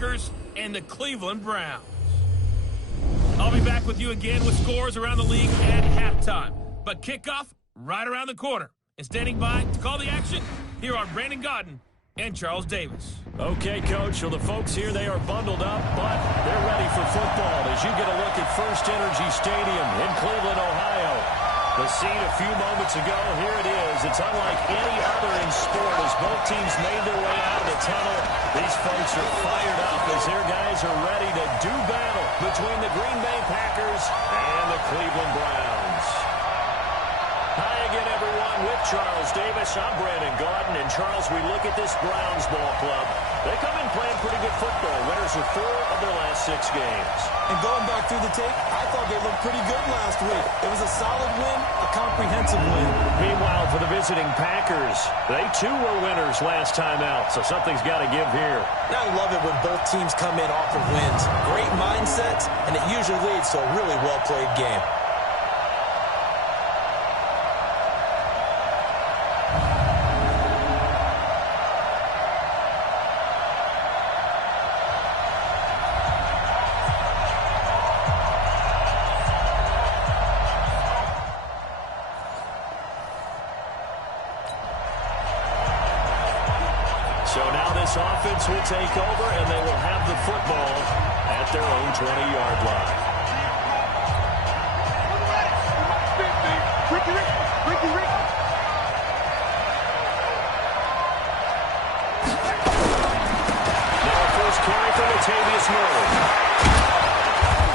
Packers and the Cleveland Browns. I'll be back with you again with scores around the league at halftime. But kickoff right around the corner. And standing by to call the action, here are Brandon Gaudin and Charles Davis. Okay, Coach. Well, the folks here, they are bundled up, but they're ready for football as you get a look at First Energy Stadium in Cleveland, Ohio. The scene a few moments ago, here it is. It's unlike any other in sport as both teams made their way out of the tunnel. These folks are fired up as their guys are ready to do battle between the Green Bay Packers and the Cleveland Browns. Hi again, everyone, with Charles Davis. I'm Brandon Gaudin. And, Charles, we look at this Browns ball club. They come in playing pretty good football. Winners of 4 of their last 6 games. And going back through the tape, I thought they looked pretty good last week. It was a solid win, a comprehensive win. Meanwhile, for the visiting Packers, they too were winners last time out, so something's got to give here. Now I love it when both teams come in off of wins. Great mindsets, and it usually leads to a really well-played game. So now this offense will take over, and they will have the football at their own 20-yard line. Now first carry for Latavius Murray.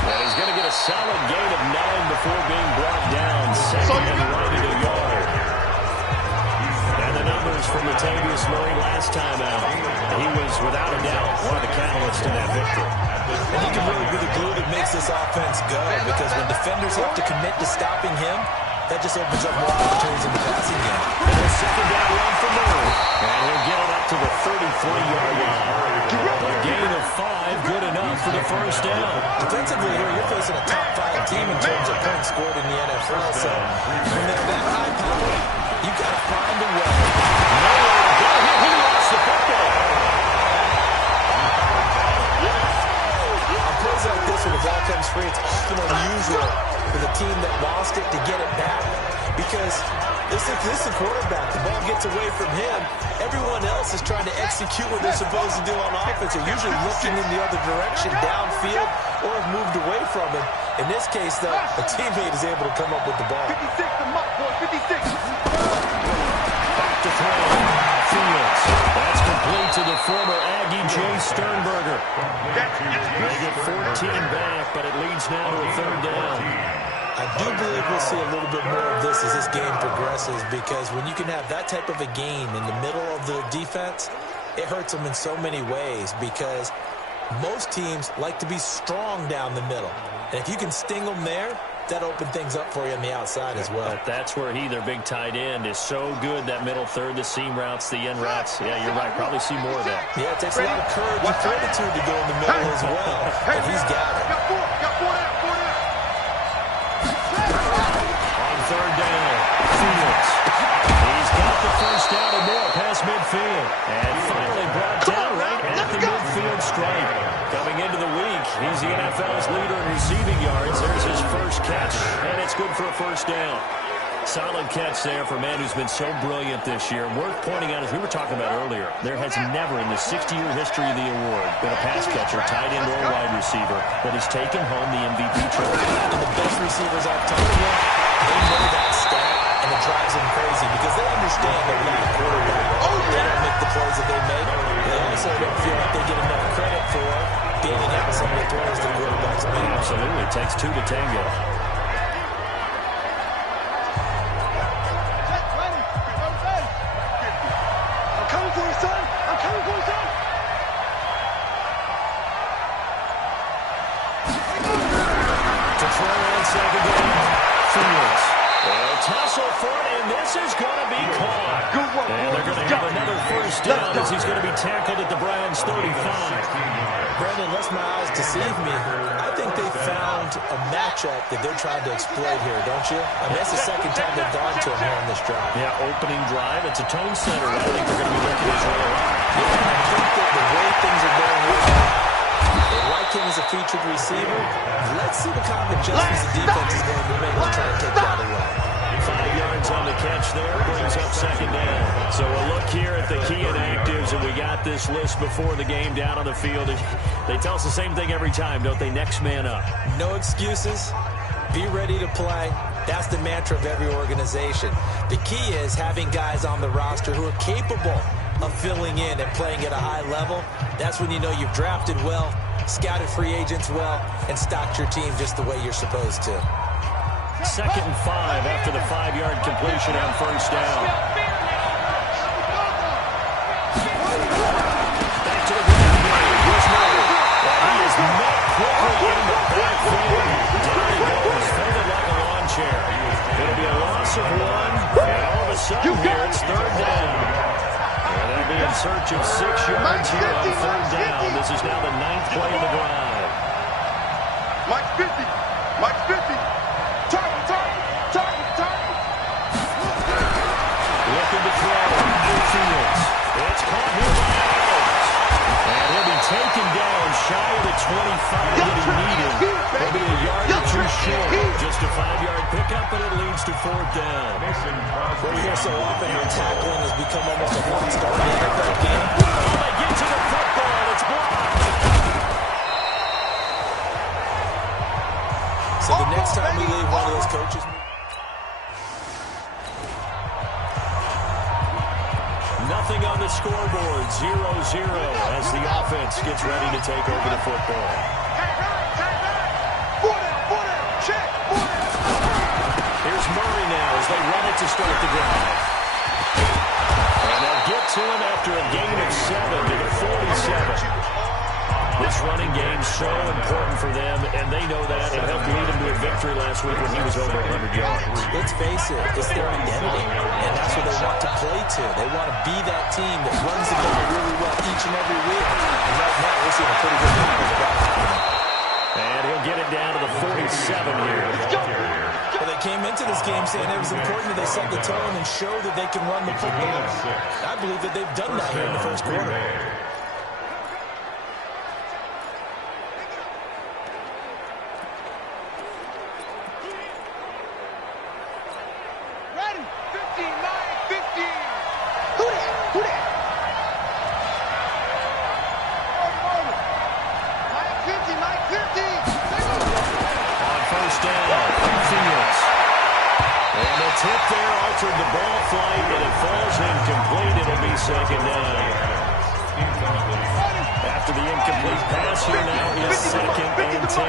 And he's going to get a solid gain of 9 before being brought down. Second and right at a yard. Numbers from Latavius Murray last time out. He was, without a doubt, one of the catalysts in that victory. And he can really be the glue that makes this offense go, because when defenders have to commit to stopping him, that just opens up more opportunities in the passing game. And a second down run for Murray. And he'll get it up to the 33-yard line. A gain of 5, good enough for the first down. Defensively here, you're facing a top 5 team in terms of points scored in the NFL, so when they're that high power, you got to find a way. He lost the football. On plays like this, when the ball comes free, it's often unusual for the team that lost it to get it back, because this is the quarterback. The ball gets away from him. Everyone else is trying to execute what they're supposed to do on offense. They're usually looking in the other direction, downfield, or have moved away from it. In this case, though, a teammate is able to come up with the ball. 56, the mark, boy, 56. Back to throw. Fields. That's complete to the former Aggie Jay Sternberger. They get 14 back, but it leads now to a third down. I do believe we'll see a little bit more of this as this game progresses, because when you can have that type of a game in the middle of the defense, it hurts them in so many ways, because most teams like to be strong down the middle. And if you can sting them there, that opens things up for you on the outside as well. But that's where their big tight end, is so good, that middle third, the seam routes, the end routes. Yeah, you're right. Probably see more of that. Yeah, it takes a lot of courage and fortitude to go in the middle as well. But he's got it. Got four down. On third down, Fields. He's got the first down and more past midfield. And finally brought down right at the midfield stripe. Coming into the week, he's the NFL's leader in receiving yards. There's his first catch, and it's good for a first down. Solid catch there for a man who's been so brilliant this year. Worth pointing out, as we were talking about earlier, there has never in the 60-year history of the award been a pass catcher, tight end, or wide receiver that has taken home the MVP trophy. And the best receivers I've talked with, they know that stat, and it drives them crazy, because they understand that without a quarterback, they don't make the plays that they make. They also don't feel like they get enough credit for beating out some of the throws the quarterbacks make. Absolutely. It takes 2 to tango. Tussle for it, and this is going to be caught. And they're going to have another first down as he's going to be tackled at the Browns' 35. Brandon, lest my eyes deceive me, I think they found a matchup that they're trying to exploit here, don't you? I mean, that's the second time they've gone to him here on this drive. Yeah, opening drive. It's a tone setter. I think they're going to be looking his way around. Yeah, I think that the way things are going right now, featured receiver. Let's see what kind of adjustments the defense is going to make to try to take that away. 5 yards on the catch there, brings up second down. So a look here at the key inactives, and we got this list before the game down on the field. They tell us the same thing every time, don't they? Next man up. No excuses. Be ready to play. That's the mantra of every organization. The key is having guys on the roster who are capable of filling in and playing at a high level. That's when you know you've drafted well, scouted free agents well, and stocked your team just the way you're supposed to. 2nd and 5 after the 5-yard completion on first down. Back to the ground game. Here's Murray. He is met quickly in the backfield. Down he goes, folded like a lawn chair. It'll be a loss of 1, and all of a sudden here it's 3rd down. And they'll be in search of 6 yards here on 3rd down. This is now the 9th play of the drive. Mike 50. Mike 50. Looking to throw. Fields. It's caught here by Adams. And he'll be taken down shy of the 25 that he needed. He'll be a yard or 2 short. Just a 5-yard pickup, and it leads to 4th down. We're here so often how tackling has become almost a non-star in the NFL game. Oh, they get to the football. It's blocked. So the next time we leave one of those coaches... Nothing on the scoreboard, 0-0 as the offense gets ready to take over the football. Here's Murray now as they run it to start the drive. And they'll get to him after a gain of 7 to the 47. This running game so important for them, and they know that. It helped lead them to a victory last week when he was over 100 yards. Let's face it, it's their identity, and that's what they want to play to. They want to be that team that runs the ball really well each and every week. And right now, we're seeing a pretty good pattern of that happening. And he'll get it down to the 47 here. Well, they came into this game saying it was important that they set the tone and show that they can run the football. I believe that they've done that here in the first quarter. Tip there altered the ball flight, and it falls incomplete. It'll be second down. After the incomplete pass here now is 2nd and 10.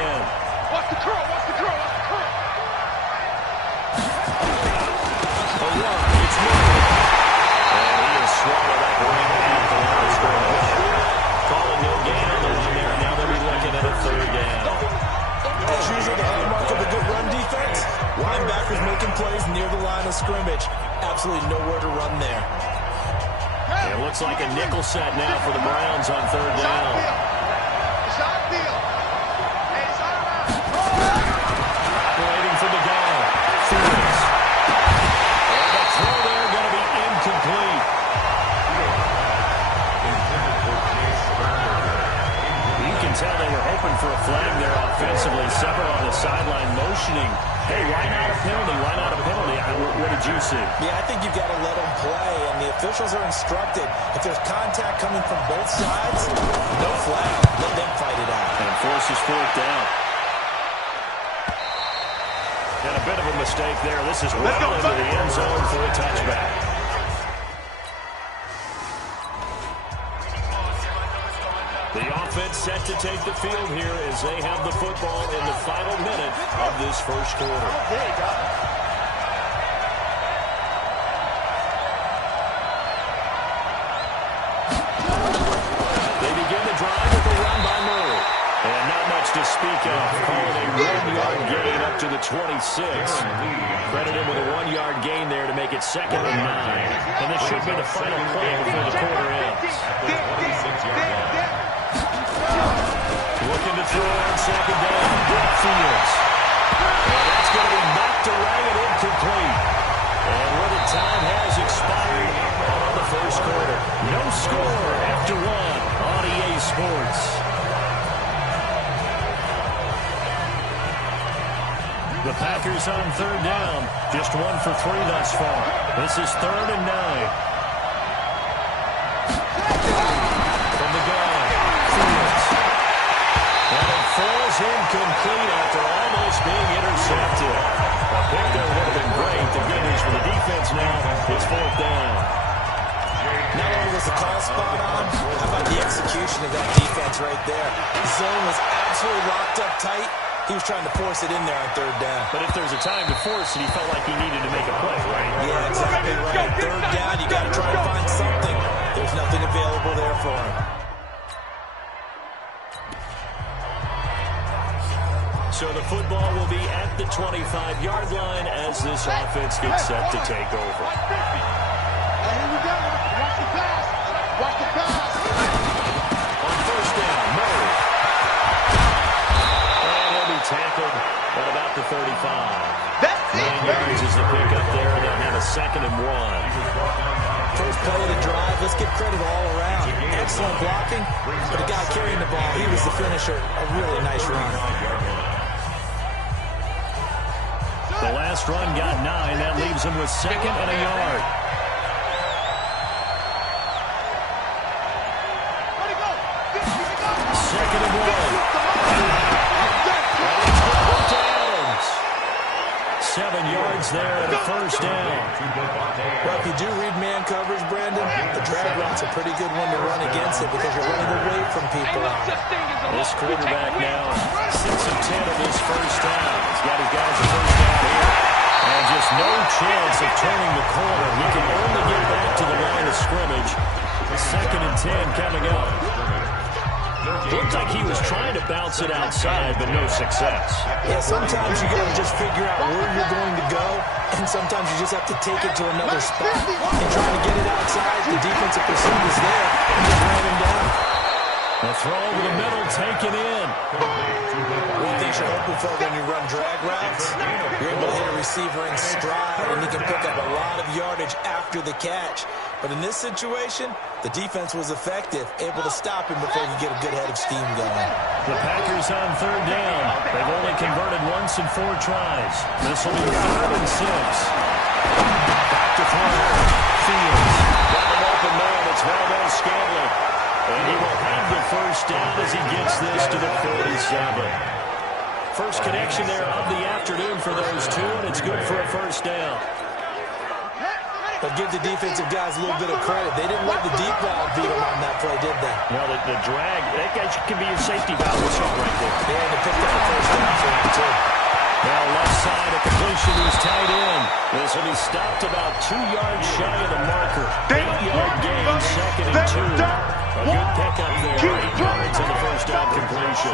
Watch the curl, watch the curl, watch the curl. A run, it's Murray. And he has swallowed that right at the line of scrimmage. Calling no gain on the run there. Now they'll be looking at a 3rd down. As usual, the hallmark of a good run defense, linebackers making plays near the line of scrimmage. Absolutely nowhere to run there. It looks like a nickel set now for the Browns on 3rd down. Waiting for the guy. Fields. And the throw there going to be incomplete. You can tell they were hoping for a flag there offensively. Several on the sideline motioning. Hey, why not a penalty? Why not a penalty? What did you see? Yeah, I think you've got to let them play, and the officials are instructed. If there's contact coming from both sides, no flag. Let them fight it out. And forces 4th down. And a bit of a mistake there. This is well into the end zone for a touchback. The offense set to take the field here as they have the football in the final minute of this first quarter. They begin the drive with a run by Murray. And not much to speak of. Calling a 1-yard gain up to the 26. Credit him with a 1-yard gain there to make it 2nd and 9. And this should be the final play before the quarter ends. Looking to throw on 2nd down. Fields. And that's going to be knocked away and incomplete. And where the time has expired on the first quarter. No score after 1 on EA Sports. The Packers on third down. Just 1 for 3 thus far. This is 3rd and 9. From the gun, Fields. And it falls incomplete after almost being intercepted. A pick there would have been great. The good news for the defense now is 4th down. Not only was the call spot on, how about the execution of that defense right there? The zone was absolutely locked up tight. He was trying to force it in there on 3rd down. But if there's a time to force it, he felt like he needed to make a play, right? Yeah, exactly right. 3rd down, you got to try and find something. There's nothing available there for him. So the football will be at the 25-yard line as this offense gets set to take over. Here we go. Watch the pass. Watch the pass. On 1st down, Murray. And he'll be tackled at about the 35. That's it. 9 yards is the pickup there, and they'll have a 2nd and 1. First play of the drive, let's give credit all around. Excellent blocking, but the guy carrying the ball, he was the finisher. A really nice run. The last run got 9. That leaves him with 2nd and a yard. Second and 1. And it's good to Adams. 7 yards there and a 1st down. Well, if you do read man coverage, Brandon, the drag route's a pretty good one to run against it because you're running away from people. This quarterback now 6 of 10 of his first down. He's got his guys a 1st down here. And just no chance of turning the corner. He can only get back to the line of scrimmage. 2nd and 10 coming up. Looked like he was trying to bounce it outside, but no success. Yeah, sometimes you got to just figure out where you're going to go, and sometimes you just have to take it to another spot. And trying to get it outside, the defensive pursuit is there, and just ran him down. A throw over the middle, taken in. One thing you're hoping for when you run drag routes, you're able to hit a receiver in stride, and he can pick up a lot of yardage after the catch. But in this situation, the defense was effective, able to stop him before he could get a good head of steam going. The Packers on 3rd down. They've only converted once in 4 tries. This will be 3rd and 6. Back to throw. Fields. Got an open man. It's Valdes-Scantling. And he will have the 1st down as he gets this to the 47. First connection there of the afternoon for those two, and it's good for a 1st down. But give the defensive guys a little bit of credit. They didn't let the deep ball beat them on that play, did they? No, the drag, that guy can be your safety valve right there. Yeah, and they picked up the 1st down for him, too. Now left side, a completion is tight end. This will be stopped about 2 yards shy of the marker. 8-yard gain, 2nd and 2. A good pickup there, 8 yards on the 1st down completion.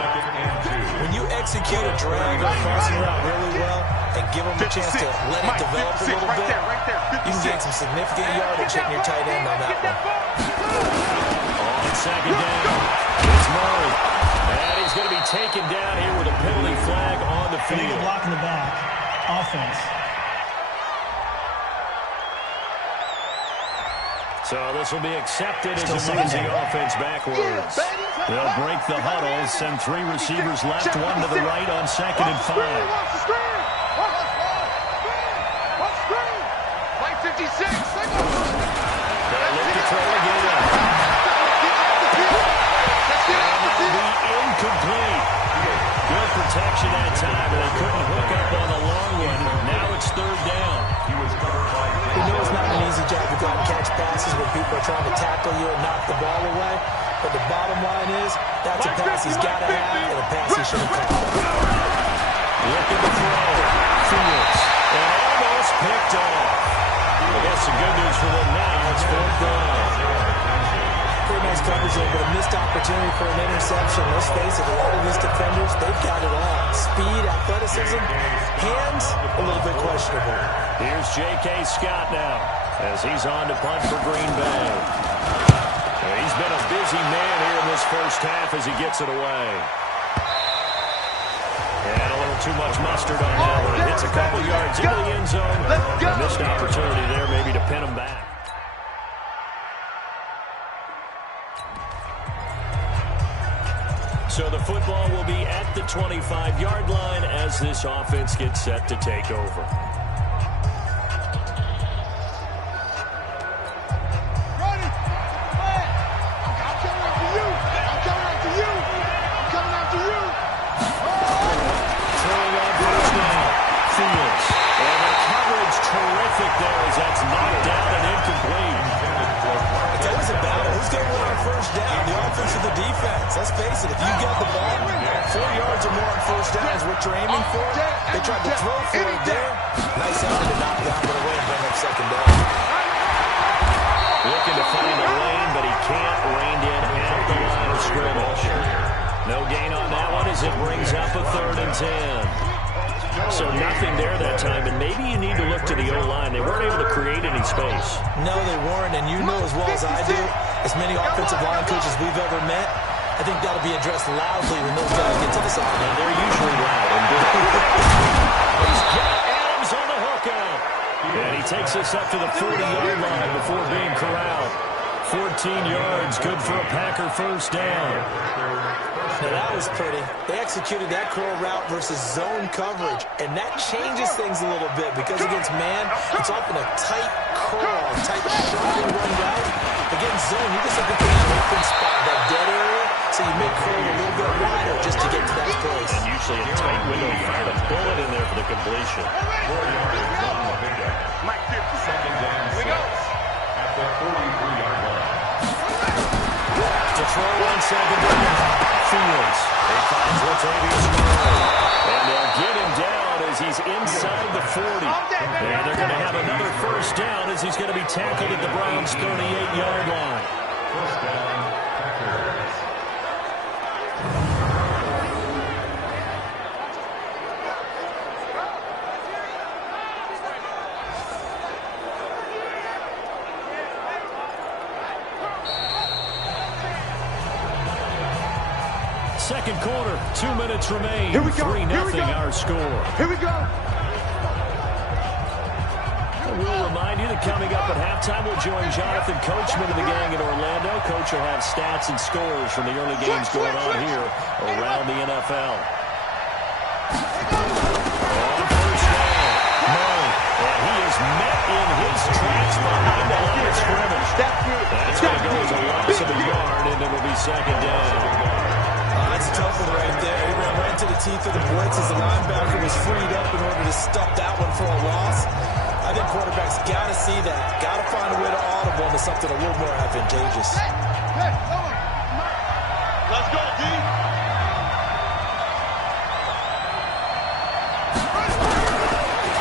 When you execute a drag or crossing route really well and give them a chance to let it develop a little bit, you can gain some significant yardage hitting your tight end on that one. On 2nd down, it's Murray. And he's going to be taken down here with a penalty flag on the field. Block in the back. Offense. So this will be accepted as he moves the offense backwards. They'll break the huddle, send 3 receivers left, 1 to the right on 2nd and 5. Play 56. They'll look to throw again. And that'll be incomplete. Good protection that time, but they couldn't hook up on the long one. Now it's 3rd down. We know it's not an easy job to go out and catch passes when people are trying to tackle you and knock the ball away. But the bottom line is, that's a pass he's got to have and a pass he should have caught. Looking to throw. Fields. And almost picked off. I guess the good news for them now, it's 4th down. Pretty nice coverage there, but a missed opportunity for an interception. Let's face it, a lot of these defenders, they've got it all. Speed, athleticism, hands, a little bit questionable. Here's J.K. Scott now as he's on to punt for Green Bay. He's been a busy man here in this first half as he gets it away. And a little too much mustard on that one. It hits a couple yards into the end zone. A missed opportunity there maybe to pin him back. So the football will be at the 25-yard line as this offense gets set to take over. Let's face it, if you get the ball 4 yards or more on first down is what you're aiming for. They tried to throw for it there. Nice effort to knock down, but away and bring up second down. Looking to find a lane, but he can't. Reined in at the line of scrimmage. No gain on that one as it brings up a 3rd and 10. So nothing there that time, and maybe you need to look to the O-line. They weren't able to create any space. No, they weren't, and you know as well as I do, as many offensive line coaches we've ever met, I think that'll be addressed loudly when those guys get to the sideline. They're usually loud and good. He's got Adams on the hook out. And he takes us up to the 40-yard line before being corralled. 14 yards, good for a Packer first down. Now that was pretty. They executed that curl route versus zone coverage, and that changes things a little bit because against man, it's often a tight curl, tight shotgun run route. Against zone, you just have to put that open spot, that dead area, so you make curl a little bit wider just to get to that place. And usually a tight window, you find a bullet in there for the completion. Mike 50. Second down. Here we go. At the 43-yard line. To throw on second down. Fields. He finds Latavius Murray. And they'll get him down as he's inside the 40. And they're going to have another first down as he's going to be tackled at the Browns' 38-yard line. First down, Packers. Second quarter, 2 minutes remain. Here we go. 3-0 our score. Here we go. We'll remind you that coming up at halftime, we'll join Jonathan Coachman of the gang in Orlando. Coach will have stats and scores from the early games going on here around the NFL. On first down, Murray. And he is met in his tracks behind the line of scrimmage. That's going to go as a loss of a yard, and it'll be second down. That's a tough one right there. He ran right to the teeth of the blitz as the linebacker was freed up in order to stop that one for a loss. I think quarterbacks got to see that. Got to find a way to audible into something a little more advantageous. Hey, come on. Let's go, D.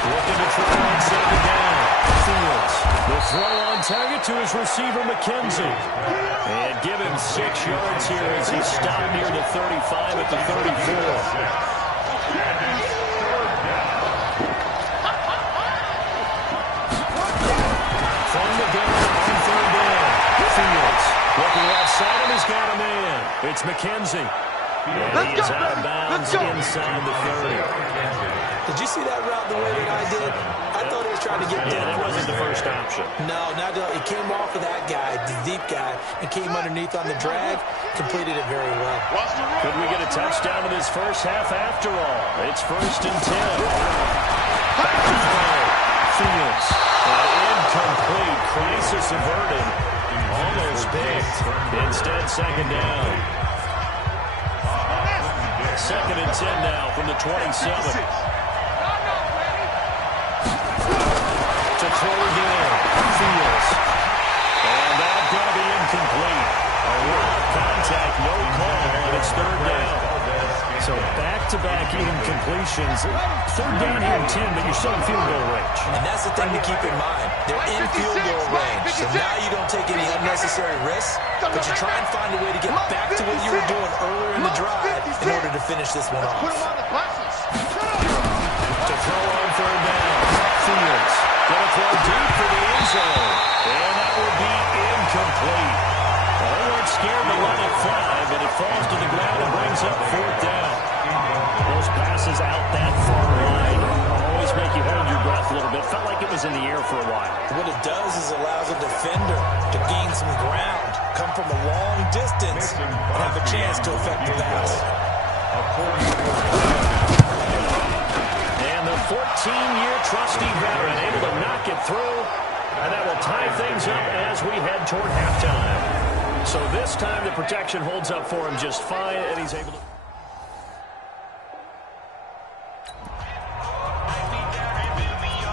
Looking to throw on second down. Fields. The throw on target to his receiver, McKenzie. And give him 6 yards here as he stopped near the 35 at the 34. Looking outside him, he's got a man. It's McKenzie. And he is out of bounds inside the 30. Did you see that route the way that I did? I thought he was trying to get down. That wasn't the first option. No, he came off of that guy, the deep guy, and came underneath on the drag, completed it very well. Could we get a touchdown in this first half after all? It's 1st and 10. Fields. Incomplete. Crisis averted. Almost picked. Instead, second down. 2nd and 10 now from the 27. To throw again. Fields. And that's going to be incomplete. A lot of contact, no call, and it's 3rd down. So back-to-back incompletions. 3rd down here in 10, but you're still in field goal range. And that's the thing to keep in mind. They're in field goal range. So now you don't take any unnecessary risks, but you try and find a way to get back to what you were doing earlier in the drive in order to finish this one off. To throw on 3rd down. Fields. Going to throw deep for the end zone. And that will be incomplete. They weren't scared to let it fly, but it falls to the ground and brings up 4th down. Those passes out that far wide always make make you hold your breath a little bit. Felt like it was in the air for a while. What it does is allows a defender to gain some ground, come from a long distance, and have a chance to affect the pass. And the 14-year trusty veteran able to knock it through, and that will tie things up as we head toward halftime. So this time the protection holds up for him just fine, and he's able to...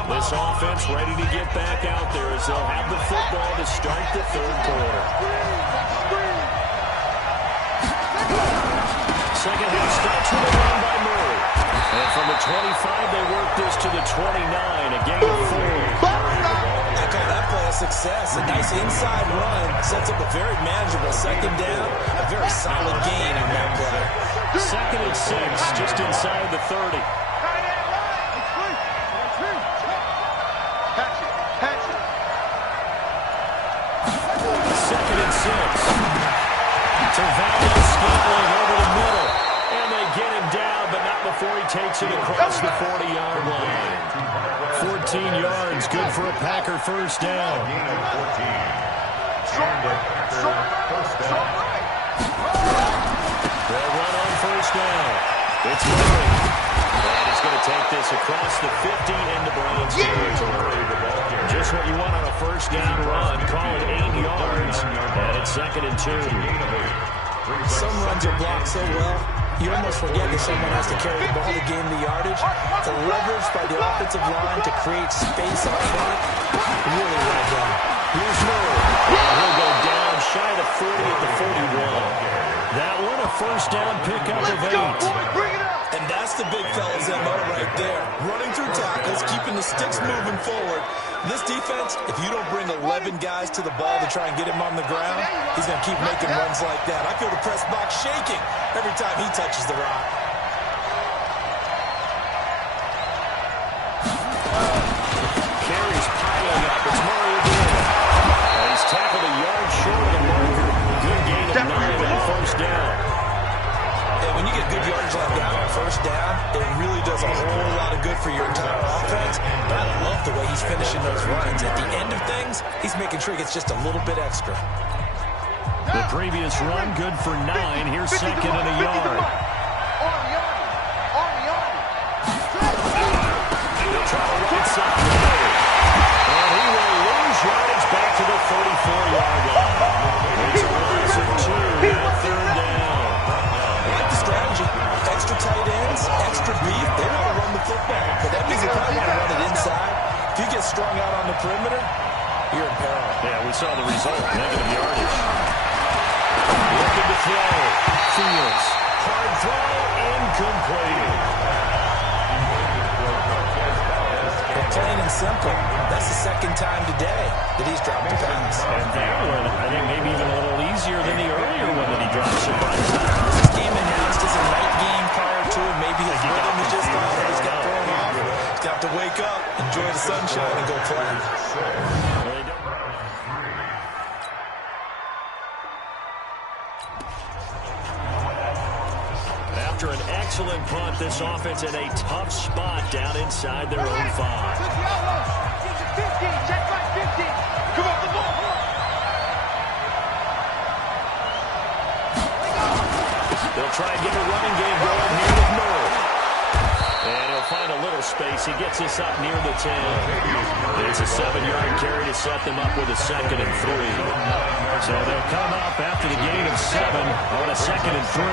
This offense ready to get back out there as they'll have the football to start the third quarter. Second half starts with a run by Murray. And from the 25, they work this to the 29, a gain of 4. I call that play a success. A nice inside run sets up a very manageable second down, a very solid gain on that play. Second and 6, just inside the 30. Second and 6. Valdez scrambling over the middle. And they get him down, but not before he takes it across the 40-yard line. 14 yards, good for a Packer first down. They'll run on first down. It's Murray. And he's going to take this across the 50 into Browns territory. Just what you want on a first down run. Call it 8 yards. And it's second and 2. Some runs are blocked so well, you almost forget that someone has to carry the ball to gain the yardage. The leverage by the offensive line to create space up front, really well done. Here's Murray. And he'll go down shy of the 40 at the 41. That one a first down pickup of 8. And that's the big fella's MO right there. Running through tackles, keeping the sticks moving forward. This defense, if you don't bring 11 guys to the ball to try and get him on the ground, he's going to keep making runs like that. I feel the press box shaking every time he touches the rock. Carries piling up. It's Murray again. And he's tackled a yard short of the marker. Good gain of 9 on first down. And when you get good yardage like that on first down, it really does a whole lot of good for your entire offense. But I love the way he's finishing those runs. At the end of things, he's making sure he gets just a little bit extra. The previous run, good for 9. Here's second and a yard. They'll try to right side. And he will lose yardage back to the 34-yard line. It's a loss of 2. Now third down. Extra tight ends, extra beef. They want to run the football, but that means they probably want to run it inside. If you get strung out on the perimeter, you're in peril. Yeah, we saw the result. Negative yardage. Looking to throw. Fields. Hard throw. Incomplete. Well, plain and simple, that's the second time today that he's dropped a pass. And that one, I think maybe even a little easier than the earlier one that he dropped it by. This game announced as a night game prior to it. Maybe his rhythm is just off. He's got thrown off. He's got to wake up, enjoy the sunshine, and go play. After an excellent punt, this offense in a tough spot down inside their own 5. They'll try and get a running game going here with Murray. And he'll find a little space. He gets this up near the 10. It's a 7-yard carry to set them up with a second and 3. So they'll come up after the gain of 7 on a second and 3.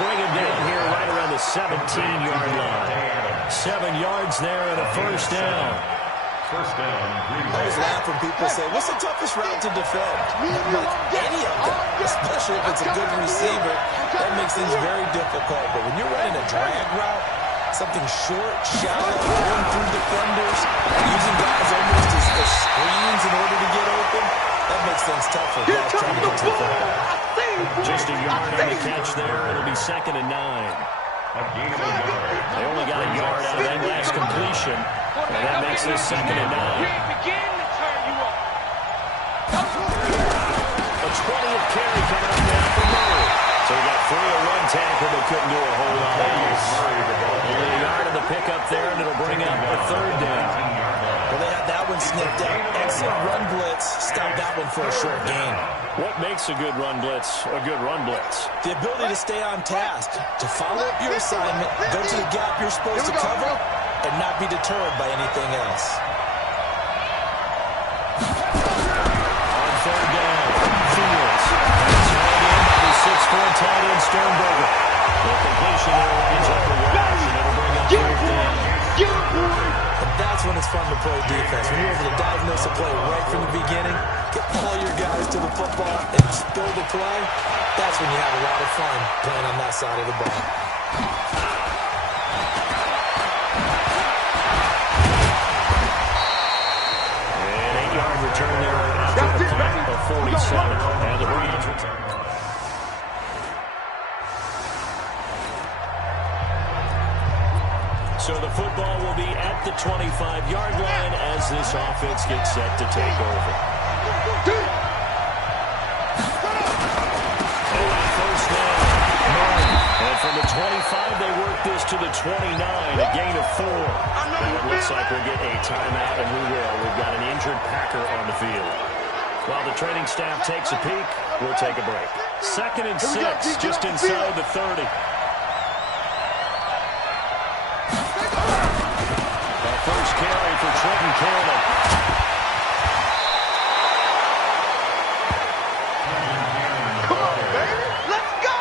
Bring him down here right around the 17-yard line. 7 yards there and a first down. I always laugh when people say, what's the toughest route to defend? Like any of them, especially if it's a good receiver, that makes things very difficult. But when you're running a drag route, something short, shallow, going through defenders, using guys almost as screens in order to get open, that makes things tough for guys trying to get to the football. Just a yard on the catch there. It'll be second and 9. They only got a yard out of that last completion. And that makes this 2nd and 9. A 20th carry coming up now for Murray. So he got 3 of 1 tackle, but couldn't do a whole lot else. Only a yard of the pickup there, and it'll bring up a 3rd down. Well, they had that one sniffed out. Excellent run blitz. Stopped that one for a short gain. What makes a good run blitz a good run blitz? The ability to stay on task, to follow up your assignment, go to the gap you're supposed to cover, and not be deterred by anything else. On 3rd down, Fields. Tied in by the 6'4" tight end Sternberger. The completion there lines up the rush, and it'll bring up 4th down. And that's when it's fun to play defense. When you're able to diagnose a play right from the beginning, get all your guys to the football, and build the play, that's when you have a lot of fun playing on that side of the ball. An 8-yard return there after a punt of 47. And the Browns return. So the football will be at the 25-yard line as this offense gets set to take over. And on 1st down, Murray. And from the 25, they work this to the 29, a gain of 4. And it looks like we'll get a timeout, and we will. We've got an injured Packer on the field. While the training staff takes a peek, we'll take a break. 2nd and 6, just inside the 30. First carry for Trenton Cannon. Come on, baby. Let's go.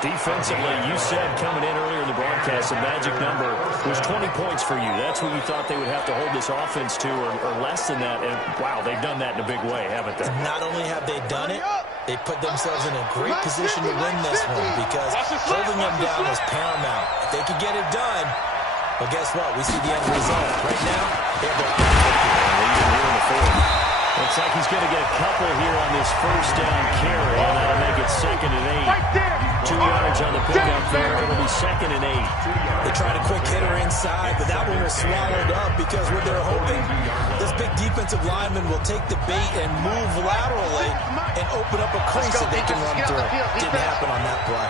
Defensively, you said coming in earlier in the broadcast, the magic number was 20 points for you. That's what you thought they would have to hold this offense to, or less than that. And, wow, they've done that in a big way, haven't they? Not only have they done it, they put themselves in a great position to win this one because holding them down was paramount. If they could get it done, well, guess what? We see the end result. Right now, they're Leading here in the 4th. Looks like he's going to get a couple here on this 1st down carry, and that'll make it 2nd and 8. 2 yards on the pickup there. It'll be 2nd and 8. They tried a quick hitter inside, but that one was swallowed up because what they're hoping, this big defensive lineman will take the bait and move laterally and open up a crease that they can run through. Didn't happen on that play.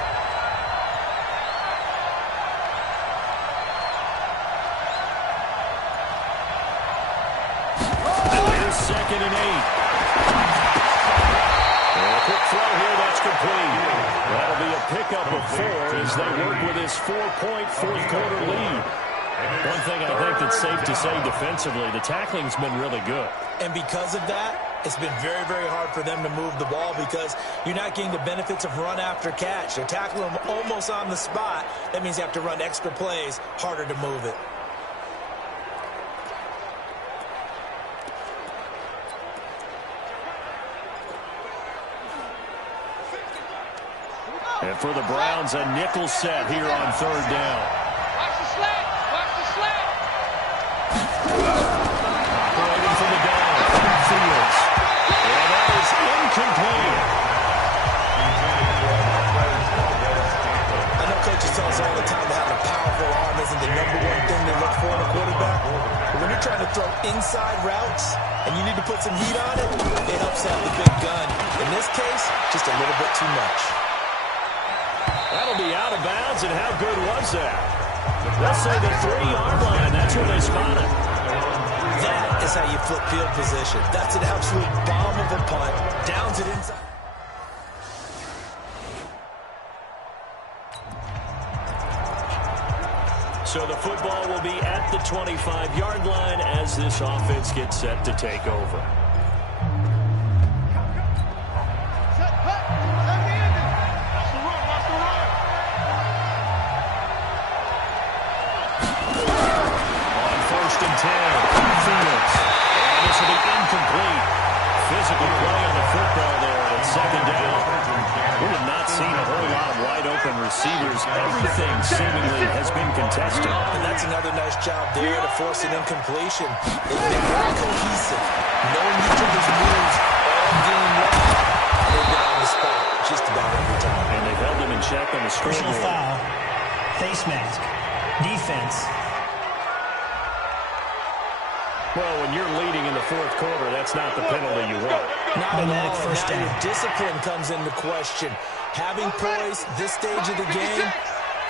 Second and 8. And a quick throw here, that's complete. That'll be a pickup of 4 as they work with this 4-point fourth-quarter lead. One thing I think that's safe to say defensively, the tackling's been really good. And because of that, it's been very, very hard for them to move the ball because you're not getting the benefits of run after catch. They're tackling them almost on the spot. That means you have to run extra plays, harder to move it. And for the Browns, a nickel set here on 3rd down. Watch the slant. Watch the slant. Operating from the gun, Fields. And that is incomplete. I know coaches tell us all the time that having a powerful arm isn't the #1 thing they look for in a quarterback. But when you're trying to throw inside routes and you need to put some heat on it, it helps to have the big gun. In this case, just a little bit too much. That'll be out of bounds, and how good was that? Let's say the 3-yard line. That's where they spot it. That is how you flip field position. That's an absolute bomb of a punt. Downs it inside. So the football will be at the 25-yard line as this offense gets set to take over. Physical play on the football there at 2nd down. We have not seen a whole lot of wide-open receivers. Everything seemingly has been contested. And that's another nice job there to force an incompletion. They've been very cohesive, knowing each other's moves all game long. They've been on the spot just about every time. And they've held them in check on the Personal scoreboard. foul, face mask, defense. Well, when you're leading in the fourth quarter, that's not the penalty you want. Not at Automatic all. first Now down. your discipline comes into question. Having poise this stage of the game,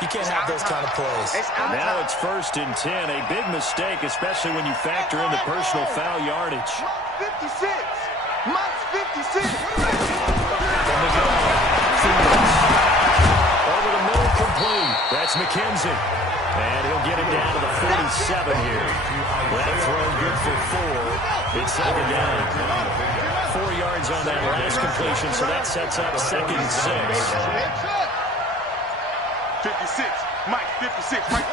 you can't have those kind of plays. Now it's 1st and 10. A big mistake, especially when you factor in the personal foul yardage. 56. Mike's 56. From the gun, Fields. Over the middle, complete. That's McKenzie. And he'll get it down to the 47 here. That throw good for 4. It's 2nd down. 4 yards on that last completion, so that sets up 2nd and 6. 56. Mike, 56. Right.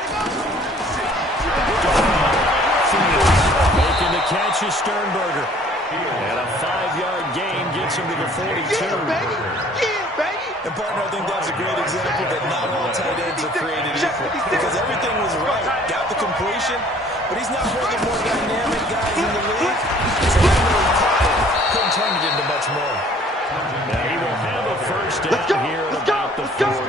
Fields making the catch is Sternberger. And a 5-yard gain gets him to the 42. Yeah, baby. Yeah, baby. And, partner, I think that's a great example that not all tight ends are created equal. Because everything was right. Got the completion, but he's not one of the more dynamic guys in the league. So he really caught it. Couldn't turn it into much more. Now he will have a first down here at about the 40.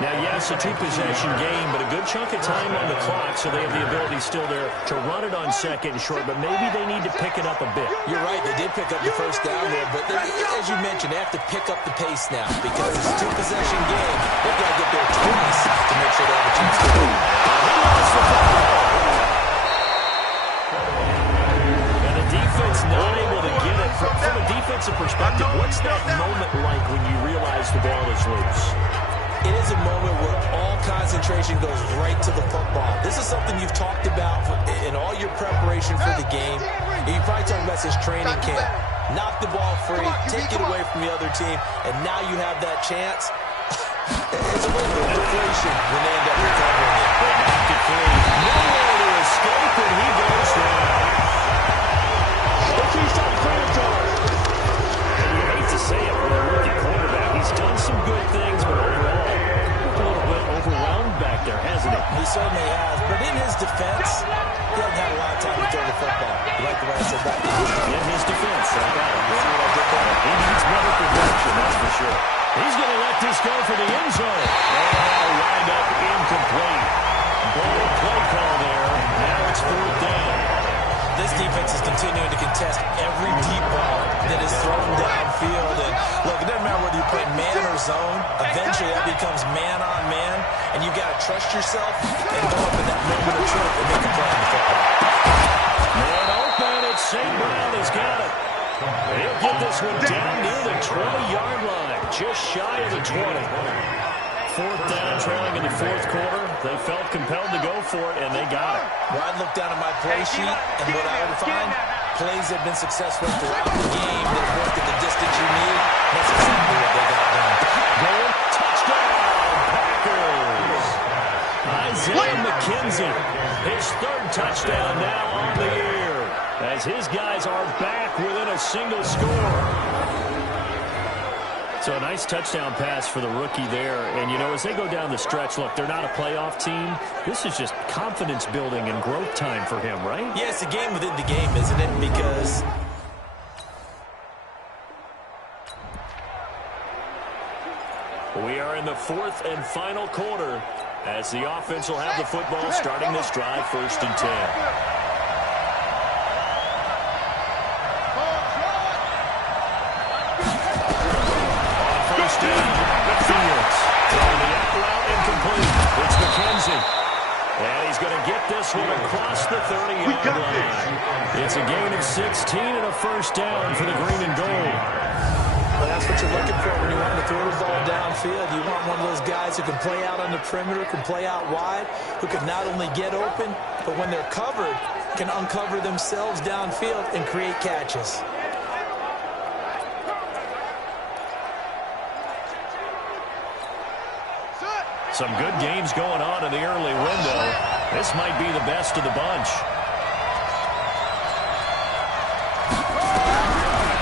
Now, yes, a 2-possession game, but a good chunk of time on the clock, so they have the ability still there to run it on 2nd and short, but maybe they need to pick it up a bit. You're right. They did pick up the first down there, but as you mentioned, they have to pick up the pace now because it's a 2-possession game. They've got to get their 20s to make sure they have a chance to win. And the defense not able to get it. From a defensive perspective, what's that moment like when you realize the ball is loose? It is a moment where all concentration goes right to the football. This is something you've talked about in all your preparation for the game. You probably talked about this training camp. Knock the ball free, take it away from the other team, and now you have that chance. It's a little bit of deflation when they end up recovering it. They knocked it free. Nowhere to escape, and he goes down. And you hate to say it for a rookie quarterback. He's done some good things, but overall, a little bit overwhelmed back there, hasn't he? He certainly has, but in his defense, he hasn't had a lot of time to throw the football. You like the way I said that? In his defense, I got it. He needs better protection, that's for sure. He's going to let this go for the end zone. And wind up incomplete. Bold play call there. Now it's 4th down. This defense is continuing to contest every deep ball that is thrown downfield. And look, it doesn't matter whether you play man or zone. Eventually, that becomes man on man, and you've got to trust yourself and go up in that moment of truth and make a play on the football. Man open, it's St. Brown has got it. He'll get this one down near the 20-yard line, just shy of the 20. 4th down, trailing in the 4th quarter. They felt compelled to go for it, and they got it. Well, I looked down at my play sheet, and what I would find, plays have been successful throughout the game. They've worked at the distance you need. That's exactly what they got done. Goal, touchdown, Packers. Isaiah McKenzie, his 3rd touchdown now on the year, as his guys are back within a single score. So a nice touchdown pass for the rookie there. And, you know, as they go down the stretch, look, they're not a playoff team. This is just confidence building and growth time for him, right? Yeah, it's a game within the game, isn't it? Because we are in the 4th and final quarter as the offense will have the football starting this drive 1st and 10. Fields throwing the out route incomplete. It's McKenzie. And he's going to get this one across the 30-yard line. It's a gain of 16 and a 1st down for the green and gold. Well, that's what you're looking for when you want to throw the ball downfield. You want one of those guys who can play out on the perimeter, can play out wide, who can not only get open, but when they're covered, can uncover themselves downfield and create catches. Some good games going on in the early window. This might be the best of the bunch.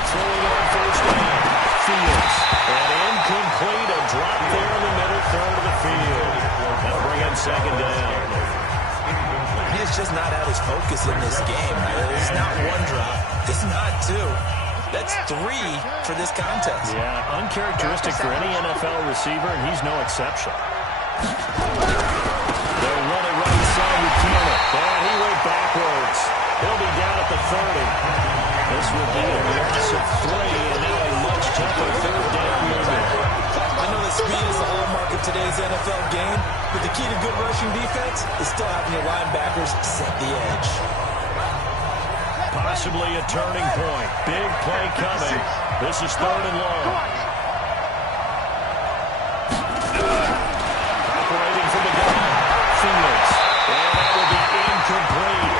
Throwing on 1st down. Fields. And incomplete. A drop there in the middle third of the field. That'll bring him 2nd down. He's just not at his focus in this game. It's not one drop. It's not 2. That's 3 for this contest. Yeah, uncharacteristic for any NFL receiver, and he's no exception. They'll run it right side with Cannon. And he went back He'll be down at the 30. This will be a loss of 3, and now a much tougher third down movement. I know that speed is the hallmark of today's NFL game, but the key to good rushing defense is still having your linebackers set the edge. Possibly a turning point. Big play coming. This is 3rd and long. Operating from the gun. Fields. And that will be incomplete.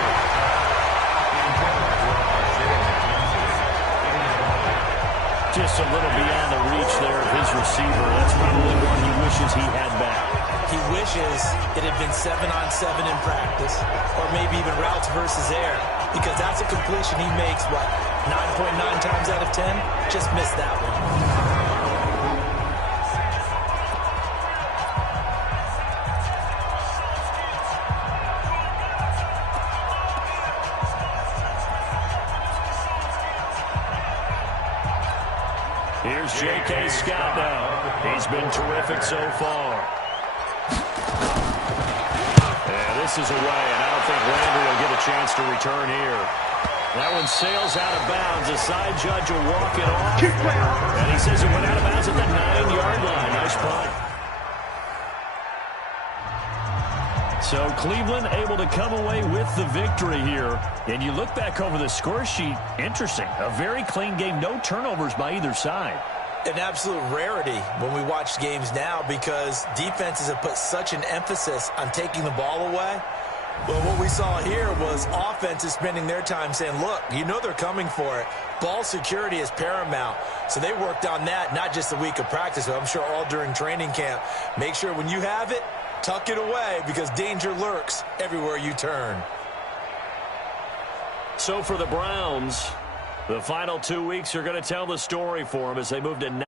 Just a little beyond the reach there of his receiver. That's probably one he wishes he had back. He wishes it had been 7-on-7 in practice, or maybe even routes versus air, because that's a completion he makes, 9.9 times out of 10? Just missed that one. Here's J.K. Scott now. He's been terrific so far. Yeah, this is away, and I don't think Landry will get a chance to return here. That one sails out of bounds. The side judge will walk it off. And he says it went out of bounds at the 9-yard line. Nice punt. So Cleveland able to come away with the victory here. And you look back over the score sheet, interesting. A very clean game, no turnovers by either side. An absolute rarity when we watch games now because defenses have put such an emphasis on taking the ball away. Well, what we saw here was offenses spending their time saying, look, you know they're coming for it. Ball security is paramount. So they worked on that not just a week of practice, but I'm sure all during training camp. Make sure when you have it, tuck it away because danger lurks everywhere you turn. So for the Browns, the final 2 weeks are going to tell the story for them as they move to